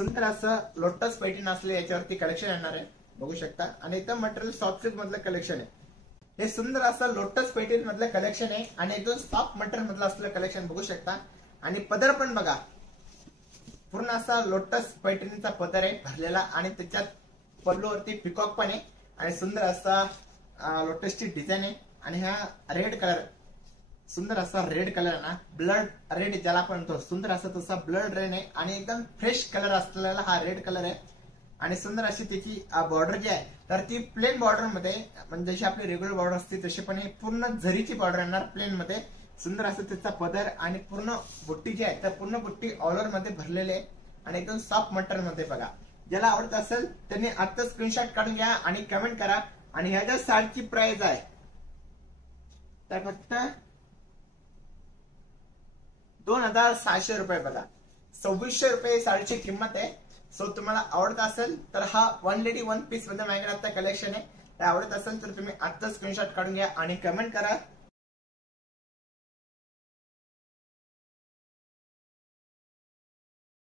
सुंदर असं लोटस पैठणी असले याच्यावरती कलेक्शन येणार आहे, बघू शकता. आणि एकदम मटेरियल सॉफ्ट सिल्क मधलं कलेक्शन आहे. हे सुंदर असं लोटस पैठणी मधलं कलेक्शन आहे आणि एकदम सॉफ्ट मटेरियल मधलं असलेलं कलेक्शन बघू शकता. आणि पदर पण बघा, पूर्ण असा लोटस पैठणीचा पदर आहे भरलेला आणि त्याच्यात पल्लूवरती पिकॉक पण आहे आणि सुंदर असा लोटसची डिझाईन आहे. आणि हा रेड कलर, सुंदर असा रेड कलर आहे ना, ब्लड रेड ज्याला आपण म्हणतो, सुंदर असा तसा ब्लड रेड आहे आणि एकदम फ्रेश कलर असलेला हा रेड कलर आहे. आणि सुंदर अशी त्याची बॉर्डर जी आहे तर ती प्लेन बॉर्डर मध्ये, म्हणजे जशी आपली रेग्युलर बॉर्डर असते तशी, पण ही पूर्ण झरीची बॉर्डर येणार प्लेन मध्ये. सुंदर असं त्याचा पदर आणि पूर्ण बुट्टी जी आहे तर पूर्ण बुट्टी ऑल ओव्हर मध्ये भरलेली आहे आणि एकदम सॉफ्ट मटेरियल मध्ये. बघा, ज्याला आवडत असेल त्यांनी आता स्क्रीनशॉट काढून घ्या आणि कमेंट करा. आणि ह्याच्या साडीची प्राइस आहे तर फक्त 2600 रुपये. बघा, 2600 रुपये साडीची किंमत आहे. सो तुम्हाला आवडत असेल तर हा वन लेडी वन पीस मध्ये माझ्याकडे आता कलेक्शन आहे. आवडत असेल तर तुम्ही आता स्क्रीनशॉट काढून घ्या आणि कमेंट करा.